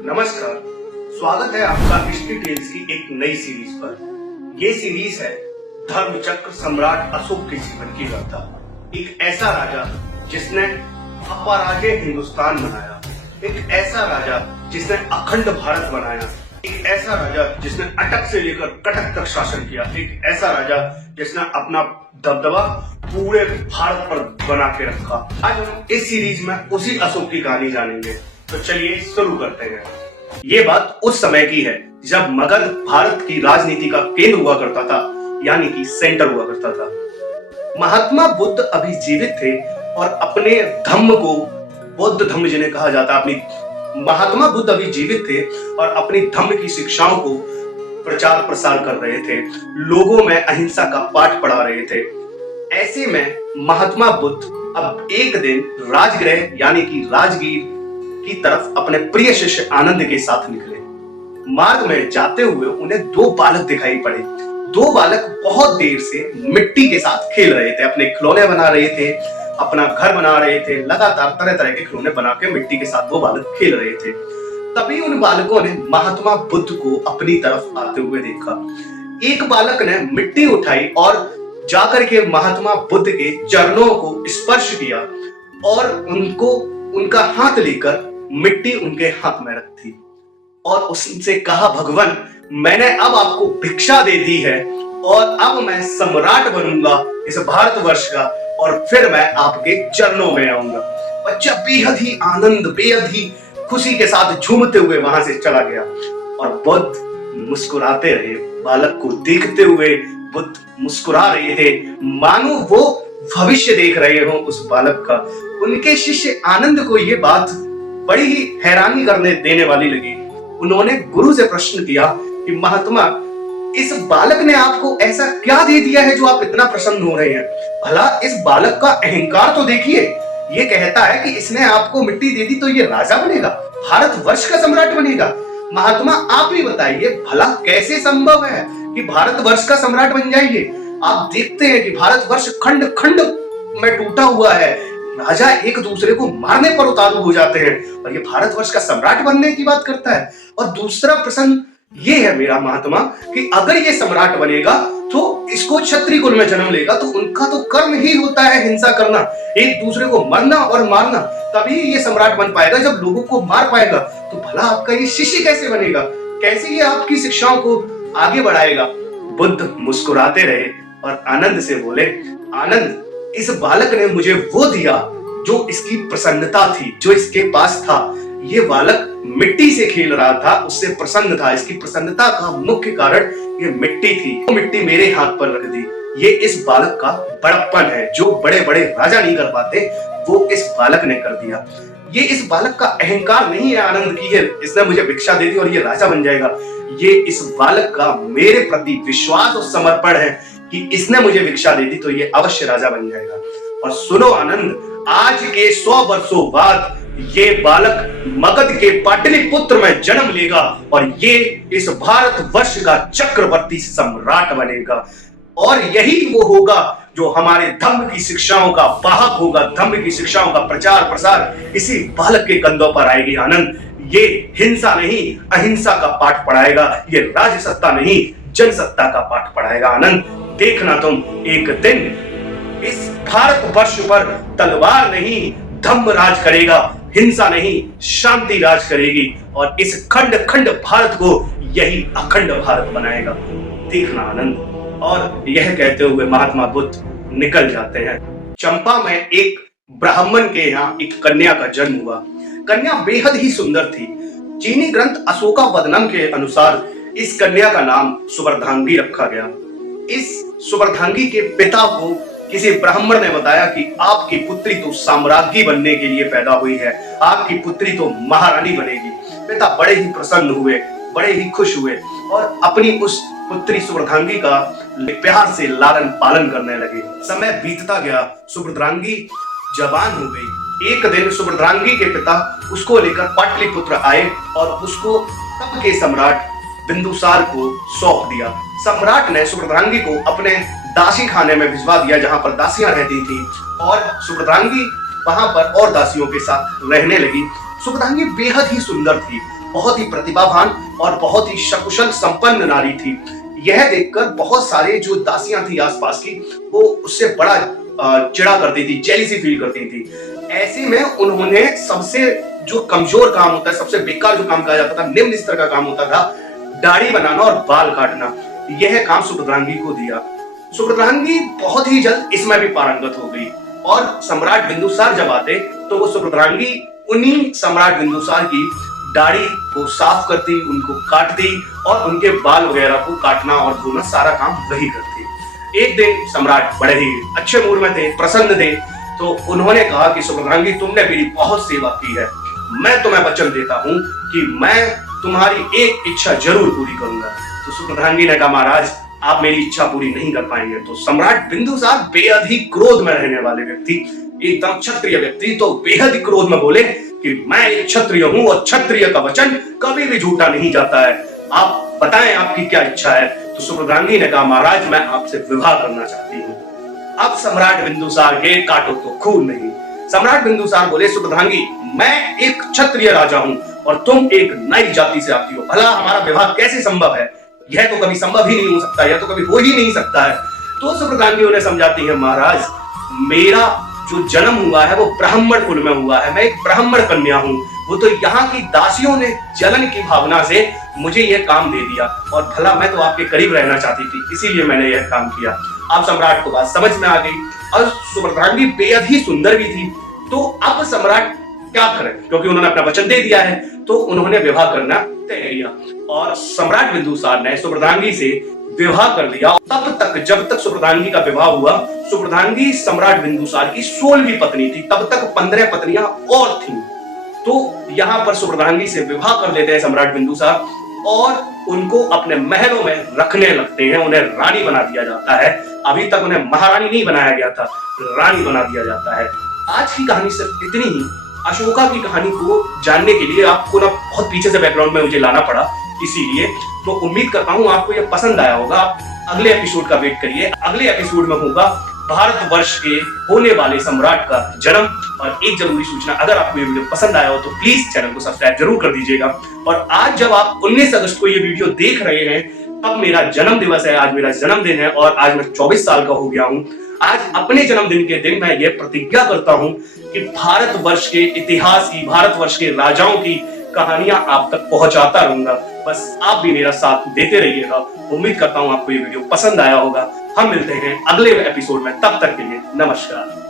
नमस्कार, स्वागत है आपका हिस्ट्री टेल्स की एक नई सीरीज पर। ये सीरीज है धर्मचक्र सम्राट अशोक के जीवन की गाथा। एक ऐसा राजा जिसने अपराजय हिंदुस्तान बनाया, एक ऐसा राजा जिसने अखंड भारत बनाया, एक ऐसा राजा जिसने अटक से लेकर कटक तक शासन किया, एक ऐसा राजा जिसने अपना दबदबा पूरे भारत पर बना के रखा। आज हम इस सीरीज में उसी अशोक की कहानी जानेंगे, तो चलिए शुरू करते हैं। ये बात उस समय की है जब मगध भारत की राजनीति का केंद्र हुआ करता था, यानी कि सेंटर हुआ करता था। महात्मा बुद्ध अभी जीवित थे और अपने धम्म को, बौद्ध धम्म जिन्हें कहा जाता, अपनी महात्मा बुद्ध अभी जीवित थे और अपनी धम्म की शिक्षाओं को प्रचार प्रसार कर रहे थे, लोगों में अहिंसा का पाठ पढ़ा रहे थे। ऐसे में महात्मा बुद्ध अब एक दिन राजगृह यानी कि राजगीर की तरफ अपने प्रिय शिष्य आनंद के साथ निकले। मार्ग में जाते हुए उन्हें दो बालक दिखाई पड़े। दो बालक बहुत देर से मिट्टी के साथ खेल रहे थे, अपने खिलौने बना रहे थे, अपना घर बना रहे थे, लगातार तरह तरह के खिलौने बना के मिट्टी के साथ वो बालक खेल रहे थे। तभी उन बालकों ने महात्मा बुद्ध को अपनी तरफ आते हुए देखा। एक बालक ने मिट्टी उठाई और जाकर के महात्मा बुद्ध के चरणों को स्पर्श किया और उनका हाथ लेकर मिट्टी उनके हाथ में रख दी और उससे कहा, भगवान, मैंने अब आपको भिक्षा दे दी है और अब मैं सम्राट बनूंगा इस भारतवर्ष का और फिर मैं आपके चरणों में आऊंगा। बच्चा बेहद ही आनंद, बेहद ही खुशी के साथ झूमते हुए वहां से चला गया और बुद्ध मुस्कुराते रहे। बालक को देखते हुए बुद्ध मुस्कुरा रहे थे, मानो वो भविष्य देख रहे हो उस बालक का। उनके शिष्य आनंद को ये बात बड़ी ही हैरानी करने देने वाली लगी। उन्होंने गुरु से प्रश्न किया कि महात्मा, इस बालक ने आपको ऐसा क्या दे दिया है जो आप इतना प्रसन्न हो रहे हैं? भला इस बालक का अहंकार तो देखिए, ये कहता है कि इसने आपको मिट्टी दे दी तो ये राजा बनेगा, भारतवर्ष का सम्राट बनेगा। महात्मा आप ही बताइए, भला कैसे संभव है कि भारतवर्ष का सम्राट बन जाइए? आप देखते हैं कि भारतवर्ष खंड खंड में टूटा हुआ है, राजा एक दूसरे को मारने पर उतारू हो जाते हैं और ये भारतवर्ष का सम्राट बनने की बात करता है। और दूसरा प्रश्न ये है मेरा महात्मा कि अगर ये सम्राट बनेगा तो इसको क्षत्रिय कुल में जन्म लेगा, तो उनका तो कर्म ही होता है हिंसा करना, एक दूसरे को मरना और मारना। तभी ये सम्राट बन पाएगा जब लोगों को मार पाएगा। तो भला आपका ये शिष्य कैसे बनेगा? कैसे ये आपकी शिक्षाओं को आगे बढ़ाएगा? बुद्ध मुस्कुराते रहे और आनंद से बोले, आनंद, इस बालक ने मुझे वो दिया जो इसकी प्रसन्नता थी, जो इसके पास था। ये बालक मिट्टी से खेल रहा था, उससे प्रसन्न था। इसकी प्रसन्नता का मुख्य कारण ये मिट्टी थी। वो मिट्टी मेरे हाथ पर रख दी। ये इस बालक का बड़प्पन है, जो बड़े बड़े राजा नहीं कर पाते वो इस बालक ने कर दिया। ये इस बालक का अहंकार नहीं है आनंद की है इसने मुझे भिक्षा दे दी और ये राजा बन जाएगा। ये इस बालक का मेरे प्रति विश्वास और समर्पण है कि इसने मुझे भिक्षा दे दी तो ये अवश्य राजा बन जाएगा। और सुनो आनंद, आज के 100 वर्षों बाद ये बालक मगध के पाटलिपुत्र में जन्म लेगा और ये इस भारतवर्ष का चक्रवर्ती सम्राट बनेगा। और यही वो होगा जो हमारे धम्म की शिक्षाओं का वाहक होगा। धम्म की शिक्षाओं का प्रचार प्रसार इसी बालक के कंधों पर आएगी। आनंद, ये हिंसा नहीं अहिंसा का पाठ पढ़ाएगा, ये राजसत्ता नहीं जनसत्ता का पाठ पढ़ाएगा। आनंद, देखना तुम एक दिन इस भारतवर्ष पर तलवार नहीं धम्म राज करेगा, हिंसा नहीं शांति राज करेगी और इस खंड खंड भारत को यही अखंड भारत बनाएगा। देखना आनंद। और यह कहते हुए महात्मा बुद्ध निकल जाते हैं। चंपा में एक ब्राह्मण के यहाँ एक कन्या का जन्म हुआ। कन्या बेहद ही सुंदर थी। चीनी ग्रंथ अशोकावदनम के अनुसार इस कन्या का नाम सुवर्धांगी रखा गया। इस सुवर्धांगी के पिता को किसी ब्राह्मण ने बताया कि आपकी पुत्री तो साम्राज्ञी बनने के लिए पैदा हुई है, आपकी पुत्री तो महारानी बनेगी। पिता बड़े ही प्रसन्न हुए, बड़े ही खुश हुए और अपनी उस पुत्री सुवर्धांगी का प्यार से लालन पालन करने लगे। समय बीतता गया, सुवर्धांगी जवान हो गई। एक दिन सुवर्धांगी के पिता उसको लेकर पाटलिपुत्र आए और उसको तब के सम्राट बिंदुसार को सौंप दिया। सम्राट ने सुवर्धांगी को अपने दासी खाने में भिजवा दिया जहां पर दासियां रहती थी और सुवर्धांगी वहां पर और दासियों के साथ रहने लगी। सुवर्धांगी बेहद ही सुंदर थी बहुत ही प्रतिभावान और बहुत ही सकुशल संपन्न नारी थी। यह देखकर बहुत सारे जो दासियां थी आसपास की, वो उससे बड़ा चिढ़ा करती थी, जेलिसी फील करती थी। ऐसे में उन्होंने सबसे जो कमजोर काम होता है, सबसे बेकार जो काम कहा जाता था, निम्न स्तर का काम होता था, दाढ़ी बनाना और बाल काटना, यह काम सुभद्रांगी को दिया। सुभद्रांगी बहुत ही जल्द इसमें भी पारंगत हो गई और सम्राट बिंदुसार जब आते तो वो सुभद्रांगी उन्हीं सम्राट बिंदुसार की दाढ़ी को साफ करती, उनको काटती और उनके बाल वगैरह को काटना और धोना सारा काम वही करती। एक दिन सम्राट बड़े ही अच्छे मूड में थे, प्रसन्न थे, तो उन्होंने कहा कि सुभद्रांगी, तुमने मेरी बहुत सेवा की है, मैं तुम्हें वचन देता हूं कि मैं तुम्हारी एक इच्छा जरूर पूरी करूंगा। तो सुभद्रांगी ने कहा, महाराज आप मेरी इच्छा पूरी नहीं कर पाएंगे। तो सम्राट बिंदुसार बेहद ही क्रोध में रहने वाले व्यक्ति, एकदम क्षत्रिय व्यक्ति, तो बेहद ही क्रोध में बोले कि मैं एक क्षत्रिय हूं और क्षत्रिय का वचन कभी भी झूठा नहीं जाता है, आप बताएं आपकी क्या इच्छा है। तो सुभद्रांगी ने कहा, महाराज मैं आपसे विवाह करना चाहती हूँ। अब सम्राट बिंदुसार के काटो तो खून नहीं। सम्राट बिंदुसार बोले, सुभद्रांगी मैं एक क्षत्रिय राजा हूं और तुम एक नई जाति से आती हो, भला हमारा विवाह कैसे संभव है, यह तो कभी संभव ही नहीं हो सकता, यह तो कभी हो ही नहीं सकता है। तो सुभद्रांगी उन्हें समझाती है, महाराज मेरा जो जन्म हुआ है वो ब्राह्मण कुल में हुआ है, मैं एक ब्राह्मण कन्या हूँ, वो तो यहाँ की दासियों ने जलन की भावना से मुझे यह काम दे दिया और भला मैं तो आपके करीब रहना चाहती थी, इसीलिए मैंने यह काम किया। अब सम्राट को बात समझ में आ गई और सुभद्रांगी बेहद ही सुंदर भी थी। तो अब सम्राट क्या करें, क्योंकि उन्होंने अपना वचन दे दिया है, तो उन्होंने विवाह करना तय किया और सम्राट बिंदुसार ने सुभद्रांगी से विवाह कर लिया। तब तक जब तक सुभद्रांगी का विवाह हुआ, सुभद्रांगी सम्राट बिंदुसार की 16वीं पत्नी थी, तब तक 15 पत्नियां और थीं। तो यहाँ पर सुभद्रांगी से विवाह कर लेते हैं सम्राट बिंदुसार और उनको अपने महलों में रखने लगते हैं, उन्हें रानी बना दिया जाता है। अभी तक उन्हें महारानी नहीं बनाया गया था, रानी बना दिया जाता है। आज की कहानी सिर्फ इतनी ही। अशोका की कहानी को जानने के लिए आपको ना बहुत पीछे से बैकग्राउंड में मुझे लाना पड़ा, इसीलिए तो उम्मीद करता हूँ आपको ये पसंद आया होगा। अगले एपिसोड का वेट करिए, अगले एपिसोड में होगा भारतवर्ष के होने वाले सम्राट का जन्म। और एक जरूरी सूचना, अगर आपको ये वीडियो पसंद आया हो तो प्लीज चैनल को सब्सक्राइब जरूर कर दीजिएगा। और आज जब आप 19 अगस्त को ये वीडियो देख रहे हैं, तब मेरा जन्म दिवस है, आज मेरा जन्मदिन है और आज मैं 24 साल का हो गया हूँ। आज अपने जन्मदिन के दिन मैं ये प्रतिज्ञा करता हूँ कि भारतवर्ष के इतिहास की, भारतवर्ष के राजाओं की कहानियां आप तक पहुंचाता रहूंगा। बस आप भी मेरा साथ देते रहिएगा। उम्मीद करता हूं आपको ये वीडियो पसंद आया होगा। हम मिलते हैं अगले एपिसोड में, तब तक के लिए नमस्कार।